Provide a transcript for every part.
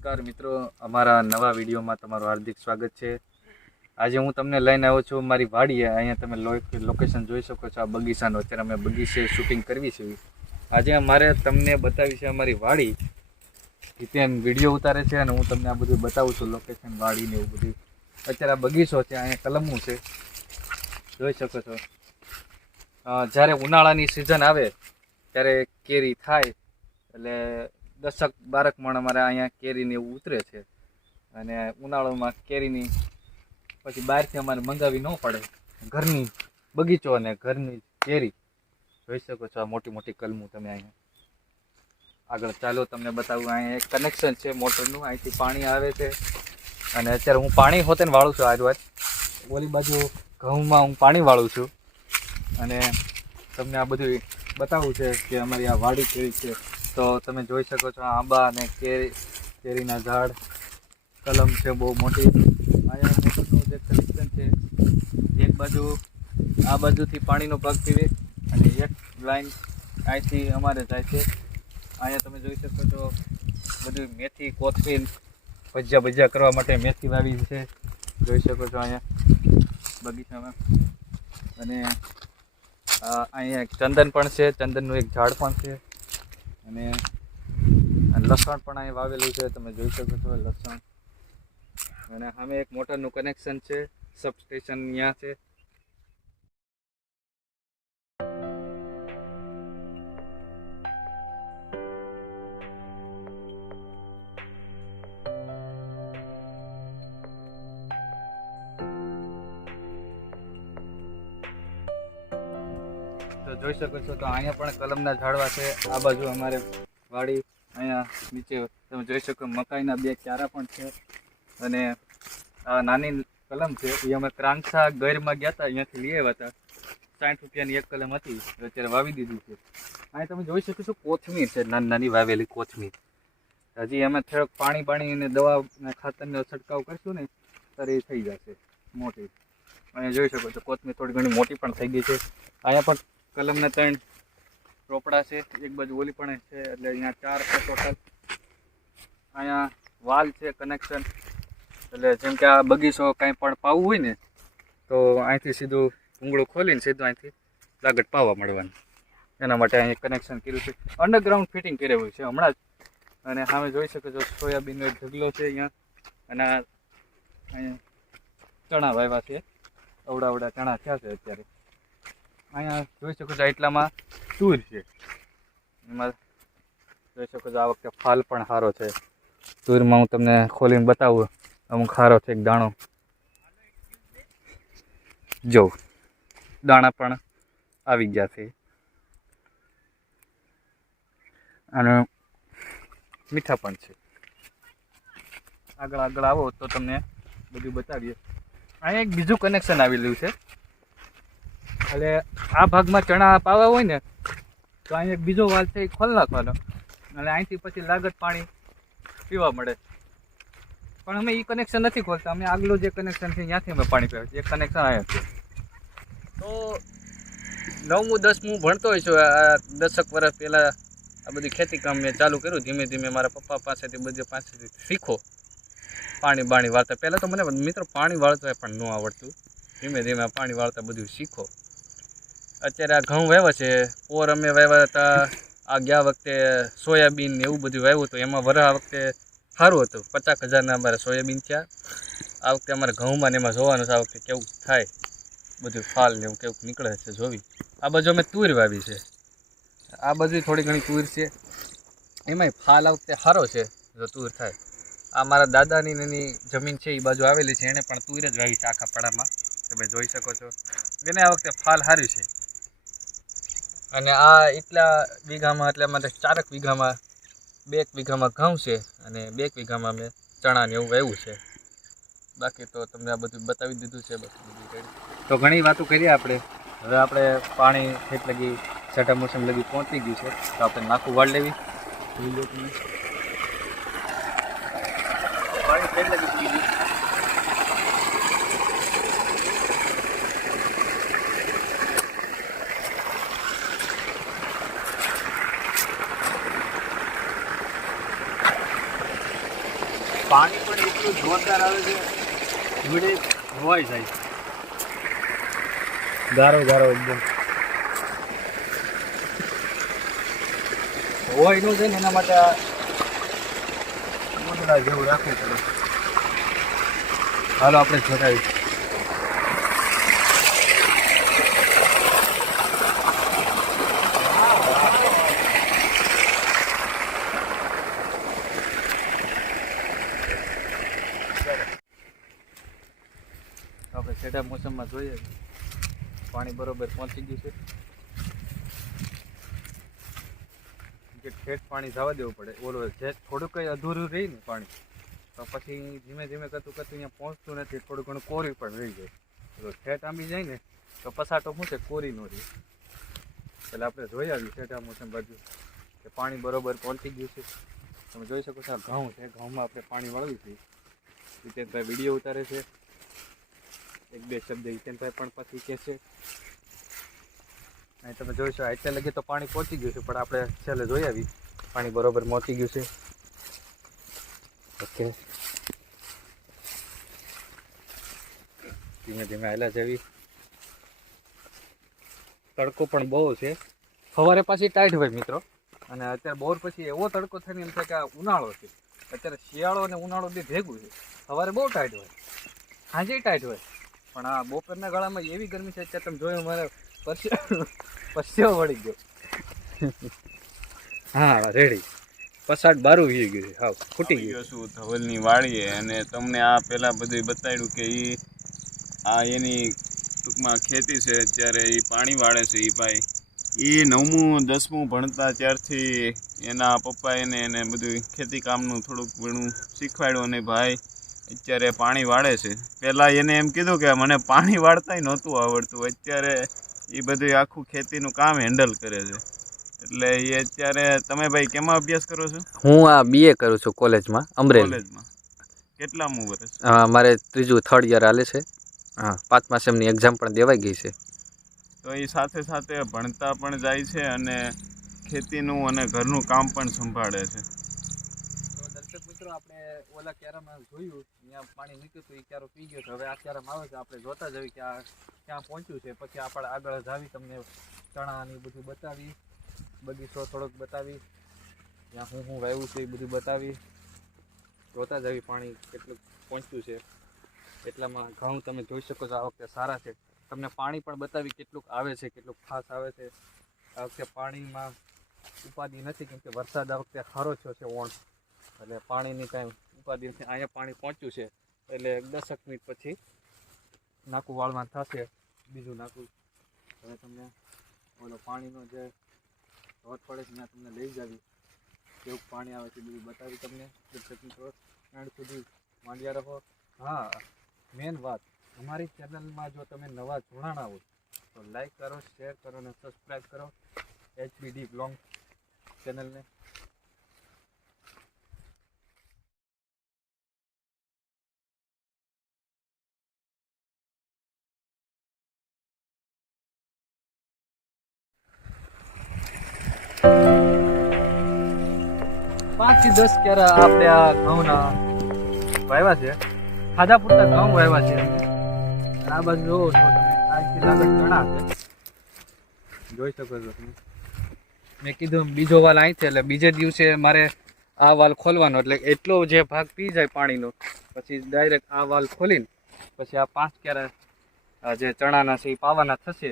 નમસ્કાર મિત્રો, અમારા નવા વિડીયોમાં તમારું હાર્દિક સ્વાગત છે। આજે હું તમને લઈને આવ્યો છું મારી વાડીએ। અહીંયા તમે લોકેશન જોઈ શકો છો, આ બગીચાનો। અત્યારે અમે બગીચે શૂટિંગ કરવી છે। આજે અમારે તમને બતાવી છે અમારી વાડી, ત્યાં વિડીયો ઉતારે છે અને હું તમને આ બધું બતાવું છું, લોકેશન વાડીને એવું બધું। અત્યારે આ બગીચો છે, અહીંયા કલમું છે, જોઈ શકો છો। જ્યારે ઉનાળાની સિઝન આવે ત્યારે કેરી થાય એટલે 10-12 મણ અમારે અહીંયા કેરીને એવું ઉતરે છે। અને ઉનાળામાં કેરીની પછી બહારથી અમારે મંગાવી ન પડે, ઘરની બગીચો અને ઘરની કેરી જોઈ શકો છો। આ મોટી મોટી કલમું તમે અહીંયા આગળ ચાલો તમને બતાવું। અહીંયા એક કનેક્શન છે મોટરનું, અહીંથી પાણી આવે છે અને અત્યારે હું પાણી હોતે ને વાળું છું। આજુબાજ ઓલી બાજુ ઘઉંમાં હું પાણી વાળું છું અને તમને આ બધું બતાવવું છે કે અમારી આ વાડી કેવી છે। તો તમે જોઈ શકો છો, આંબા અને કેરીના ઝાડ, કલમ છે બહુ મોટી। અહીંયા મોટરનું જે કનેક્શન છે, એક બાજુ આ બાજુથી પાણીનો ભાગ પીવે અને એક લાઈન અહીંથી અમારે જાય છે। અહીંયા તમે જોઈ શકો છો બધું મેથી, કોથમીર, ભજીયા કરવા માટે મેથી વાવી છે, જોઈ શકો છો અહીંયા બગીચામાં। અને અહીંયા એક ચંદન પણ છે, ચંદનનું એક ઝાડ પણ છે અને લસણ પણ અહીં વાવેલું છે, તમે જોઈ શકો છો લસણ। અને સામે એક મોટરનું કનેક્શન છે, સબસ્ટેશન અહીંયા છે। તો જોઈ શકો છો, તો અહીંયા પણ કલમના ઝાડવા છે। આ બાજુ અમારે વાડી, અહીંયા નીચે તમે જોઈ શકો મકાઈના 2 ક્યારા પણ છે। અને આ નાની કલમ છે, એ અમે ક્રાંકસા ગૈરમાં ગયા હતા, અહીંયાથી લઈ આવ્યા હતા। 60 રૂપિયાની એક કલમ હતી, અત્યારે વાવી દીધી છે। અહીંયા તમે જોઈ શકો છો કોથમીર છે, નાની વાવેલી કોથમીર। હજી અમે થોડોક પાણી અને દવા અને ખાતરનો છંટકાવ કરશું ને ત્યારે એ થઈ જશે મોટી। અહીંયા જોઈ શકો છો કોથમીર થોડી ઘણી મોટી પણ થઈ ગઈ છે। અહીંયા પણ કલમના 3 રોપડા છે, એક બાજુ ઓલી પણ છે, એટલે અહીંયા 4 છે ટોટલ। અહીંયા વાલ છે, કનેક્શન, એટલે જેમ કે આ બગીચો કાંઈ પણ પાવું હોય ને તો અહીંથી સીધું ભૂંગળું ખોલીને સીધું અહીંથી લાગત પાવા મળવાનું, એના માટે અહીં કનેક્શન કર્યું છે। અંડરગ્રાઉન્ડ ફિટિંગ કરેલું છે હમણાં જ। અને સામે જોઈ શકો છો સોયાબીનનો એક ઢગલો છે અહીંયા, અને અહીંયા ચણા વાવ્યા છે, અવડા ચણા થયા છે અત્યારે। અહીંયા જોઈ શકો છો એટલામાં તુર છે, એમાં જોઈ શકો છો આ વખતે ફાલ પણ સારો છે તુરમાં। હું તમને ખોલીને બતાવું, અમુક સારો છે એક દાણો, જો દાણા પણ આવી ગયા છે અને મીઠા પણ છે। આગળ આવો તો તમને બધું બતાવીએ। અહીંયા એક બીજું કનેક્શન આવેલું છે, એટલે આ ભાગમાં ચણા પાવા હોય ને તો અહીંયા એક બીજો વાલ છે, એ ખોલ નાખવાનો અને અહીંથી પછી લાગત પાણી પીવા મળે। પણ અમે એ કનેક્શન નથી ખોલતા, અમે આગલું જે કનેક્શન છે ત્યાંથી અમે પાણી પીવા, એક કનેક્શન આવ્યા છે। તો 9મું 10મું ભણતો હોય છું, આ 10 વર્ષ પહેલાં આ બધી ખેતી કામ મેં ચાલુ કર્યું। ધીમે ધીમે મારા પપ્પા પાસેથી શીખો પાણી વાળતા। પહેલાં તો મને મિત્રો પાણી વાળતા પણ ન આવડતું, ધીમે ધીમે પાણી વાળતા બધું શીખો। અત્યારે આ ઘઉં વાવ્યા છે, પોર અમે વાવ્યા હતા, આ ગયા વખતે સોયાબીન ને એવું બધું વાવ્યું હતું, એમાં આ વખતે સારું હતું, 50,000ના અમારે સોયાબીન થયા। આ વખતે અમારે ઘઉંમાં ને એમાં જોવાનું છે આ વખતે કેવું થાય, બધું ફાલ ને એવું કેવું નીકળે છે જોવી। આ બાજુ અમે તુર વાવી છે, આ બાજુ થોડી ઘણી તુર છે, એમાંય ફાલ આ વખતે સારો છે જો તુર થાય। આ મારા દાદાની એની જમીન છે એ બાજુ આવેલી છે, એને પણ તુર જ વાવી છે આખા પડામાં, તમે જોઈ શકો છો। એને આ વખતે ફાલ સારું છે। અને આ એટલા વીઘામાં, એટલે અમારે 4 વીઘામાં 2 વીઘામાં ઘઉં છે અને 2 વીઘામાં મેં ચણા ને એવું વાવ્યું છે। બાકી તો તમને આ બધું બતાવી દીધું છે, બસ બધું રેડી। તો ઘણી વાતો કરીએ આપણે, હવે આપણે પાણી ખેત લગી છઠ્ઠા મોસમ લગી પહોંચી ગયું છે, તો આપણે નાખું વાળ લેવી પાણી ખેત લગી પી ગયું। પાણી પણ એટલું જોરદાર આવે છે, જોડે ધોવાઈ જાય, ગારો ગારો એકદમ ધોવાઈ નું છે ને એના માટે મોટડા જેવું રાખવું પડે. હાલો આપણે જોડાવી. આપણે છેલ્લા મોસમમાં જોઈએ પાણી બરોબર પહોંચી ગયું છે, કે ઠેઠ પાણી જવા દેવું પડે. ઓલો જે થોડુંક કંઈ અધૂરું રહી ને પાણી તો પછી ધીમે ધીમે કરતું અહીંયા પહોંચતું નથી, થોડું ઘણું કોરી પણ રહી જાય. તો ઠેઠ આંબી જાય ને તો પસાટો શું છે, કોરી નો રહે. એટલે આપણે જોઈ આવ્યું છેલ્લા મોસમ બાજુ કે પાણી બરોબર પહોંચી ગયું છે. તમે જોઈ શકો છો આ ઘઉં છે, ઘઉંમાં આપણે પાણી વાળવી છે. જીતેનભાઈ વિડીયો ઉતારે છે, એક બે શબ્દ જીતેનભાઈ પણ પછી કહે છે. અહીં તમે જોઈશો એટલે લગી તો પાણી પહોંચી ગયું છે, પણ આપણે છેલ્લે જોઈ આવી પાણી બરોબર પહોંચી ગયું છે. ઓકે, ધીમે ધીમે આયલા જેવી. તડકો પણ બહુ છે, સવારે પાછી ટાઈટ હોય મિત્રો, અને અત્યારે બોર પછી એવો તડકો થઈને એમ થાય કે આ ઉનાળો છે. અત્યારે શિયાળો અને ઉનાળો બી ભેગું છે. સવારે બહુ ટાઈટ હોય, સાંજે ટાઈટ હોય, પણ આ બપોરના ગાળામાં એવી ગરમી છે. અત્યારે તમે જોયું મારે પરસેવો વળી ગયો. હા રેડી, પસાટ બારું વી ગયું છે, હા ફૂટી ગયું છું ધવલની વાડીએ. અને તમને આ પહેલાં બધું બતાવ્યું કે આ એની ટૂંકમાં ખેતી છે. અત્યારે એ પાણી વાળે છે. એ ભાઈ એ 9મું 10મું ભણતા ત્યારથી એના પપ્પા એને બધું ખેતી કામનું થોડુંક ઘણું શીખવાડ્યું, અને ભાઈ અત્યારે પાણી વાળે છે. પહેલાં એને એમ કીધું કે મને પાણી વાળતાંય નહોતું આવડતું, અત્યારે એ બધું આખું ખેતીનું કામ હેન્ડલ કરે છે. એટલે એ અત્યારે, તમે ભાઈ કેમાં અભ્યાસ કરો છો? હું આ BA કરું છું કોલેજમાં, અમરેલી કોલેજમાં. કેટલામું વર્ષ? મારે 3રું 3rd યર હાલે છે. હા, 5મા સેમની એક્ઝામ પણ દેવાઈ ગઈ છે. તો એ સાથે સાથે ભણતા પણ જાય છે અને ખેતીનું અને ઘરનું કામ પણ સંભાળે છે. તો દર્શક મિત્રો, આપણે ઓલા ક્યારામાં જોયું ત્યાં પાણી મૂક્યું હતું, એ ક્યારો પી ગયો છે. હવે આ ક્યારામાં આવે છે, આપણે જોતા જઈએ કે આ ક્યાં પહોંચ્યું છે. પછી આપણે આગળ જાવી તમને ચણા ને બધું બતાવી, બગીચો થોડોક બતાવી, ત્યાં હું વાવ્યું છે એ બધું બતાવી. જોતા જવી પાણી કેટલું પહોંચ્યું છે. એટલામાં ઘઉં તમે જોઈ શકો છો આ વખતે સારા છે. તમને પાણી પણ બતાવી કેટલુંક આવે છે, કેટલુંક ફાસ્ટ આવે છે. આ વખતે પાણીમાં ઉપાધિ નથી, કેમ કે વરસાદ આ વખતે સારો થયો છે ઓણ, એટલે પાણીની કાંઈ ઉપાધિ નથી. અહીંયા પાણી પહોંચ્યું છે એટલે 10 મિનિટ પછી નાકું વાળવાનું થશે, બીજું નાકું. હવે તમને ઓલો પાણીનો જે ધોધ પડે છે ત્યાં તમને લઈ જાવી, કેવું પાણી આવે છે બધું બતાવી તમને. દર્શક મિત્રો એન્ડ સુધી માંડ્યા રહો. હા, મેન વાત, અમારી ચેનલમાં જો તમે નવા જોડાણા હોય તો લાઈક કરો, શેર કરો અને સબસ્ક્રાઈબ કરો HBD બ્લોગ ચેનલને. પાંચ થી 10 ક્યારા આપણે આ ઘઉંના વાવ્યા છે, ખાધા પૂરતા ઘઉં વાવ્યા છે. આ બાજુ જોવો છો તમે, આજથી લાગત ચણા છે, જોઈ શકો છો તમે. મેં કીધું બીજો વાલ અહીં છે, એટલે બીજે દિવસે મારે આ વાલ ખોલવાનો, એટલે એટલો જે ભાગ પી જાય પાણીનો, પછી ડાયરેક્ટ આ વાલ ખોલીને પછી આ 5 ક્યારા જે ચણાના છે એ પાવાના થશે.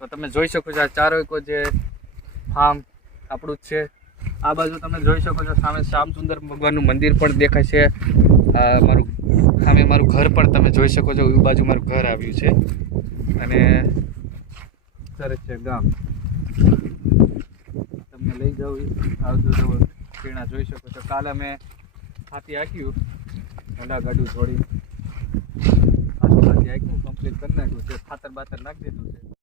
તો તમે જોઈ શકો છો આ ચારો જે ફાર્મ આપણું જ છે. આ બાજુ તમે જોઈ શકો છો સામે શ્યામ સુંદર ભગવાનનું મંદિર પણ દેખાય છે. મારું સામે મારું ઘર પણ તમે જોઈ શકો છો, એ બાજુ મારું ઘર આવ્યું છે. અને સરસ છે ગામ, તમને લઈ જાઉં આવજો તો પીણા જોઈ શકો છો. કાલે મેં હાથી હાંક્યું, ઊંડા ગાડું જોડી હાથી હાંક્યું, કમ્પ્લીટ કરી નાખ્યું છે, ખાતર બાતર નાખી દીધું છે.